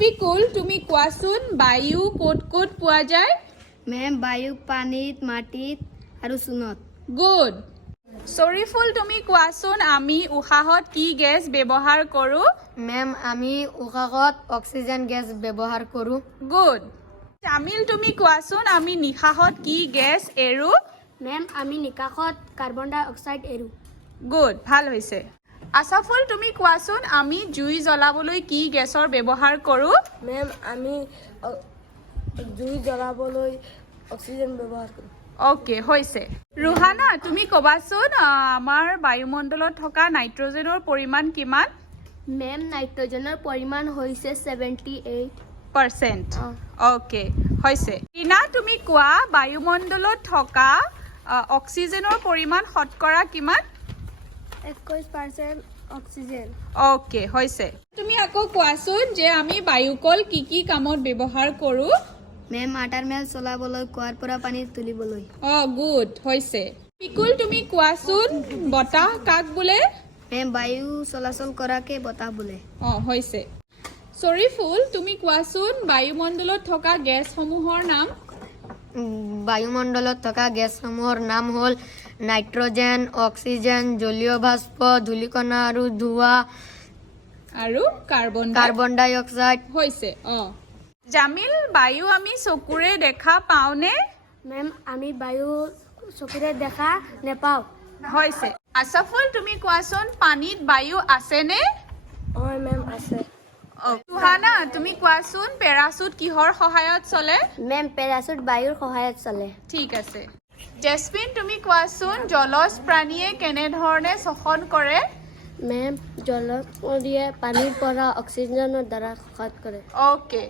আফিকুল তুমি কোৱাচোন বায়ু ক'ত ক'ত পোৱা যায়? মেম বায়ু পানীত মাটিত আৰু চূণত। গুড। চৰিফুল তুমি কোৱাচোন আমি উশাহত কি গেছ ব্যৱহাৰ কৰোঁ? মেম আমি উশাহত অক্সিজেন গেছ ব্যৱহাৰ কৰোঁ। গুড। তামিল তুমি কোৱাচোন আমি নিশাহত কি গেছ এৰো? মেম আমি নিকাশত কাৰ্বন ডাই অক্সাইড এৰো। গুড, ভাল হৈছে। আছাফুল তুমি কোৱাচোন আমি জুই জ্বলাবলৈ কি গেছৰ ব্যৱহাৰ কৰোঁ? মেম আমি জুই জ্বলাবলৈ অক্সিজেন ব্যৱহাৰ কৰোঁ। অ'কে, হৈছে। ৰুহানা তুমি ক'বাচোন আমাৰ বায়ুমণ্ডলত থকা নাইট্ৰজেনৰ পৰিমাণ কিমান? মেম নাইট্ৰজেনৰ পৰিমাণ হৈছে 78%। অ'কে, হৈছে। ৰীনা তুমি কোৱা বায়ুমণ্ডলত থকা অক্সিজেনৰ পৰিমাণ শতকৰা কিমান? 21% অক্সিজেন। অ'কে, হৈছে। তুমি আকৌ কোৱাচোন যে আমি বায়ুকল কি কি কামত ব্যৱহাৰ কৰোঁ? মেম আটাৰ মেল চলাবলৈ কুঁৱাৰ পৰা পানী তুলিবলৈ। গুড, হৈছে। পিকুল তুমি কোৱাচোন বতাহ কাক বোলে? মেম বায়ু চলাচল কৰাকে বতাহ বোলে। হৈছে। চৰিফুল তুমি কোৱাচোন বায়ুমণ্ডলত থকা গেছসমূহৰ নাম? বায়ুমণ্ডলত থকা গেছসমূহৰ নাম হ'ল নাইট্ৰজেন, অক্সিজেন, জলীয় বাষ্প, ধূলিকণা আৰু ধোঁৱা আৰু কাৰ্বন ডাই অক্সাইড। হৈছে। জামিল বায়ু আমি চকুৰে দেখা পাওঁনে? মেম আমি বায়ু চকুৰে দেখা নেপাওঁ। হৈছে। আছাফুল তুমি কোৱাচোন পানীত বায়ু আছেনে? হয় মেম আছে। সুহানা তুমি কোৱাচোন পেৰাচুট কিহৰ সহায়ত চলে? মেম পেৰাচুট বায়ুৰ সহায়ত চলে। ঠিক আছে। জেছমিন তুমি কোৱাচোন জলজ প্ৰাণীয়ে কেনেধৰণে শ্বসন কৰে? মেম জলপৰীয়ে পানীৰ পৰা অক্সিজেনৰ দ্বাৰা সহায় কৰে। অ'কে।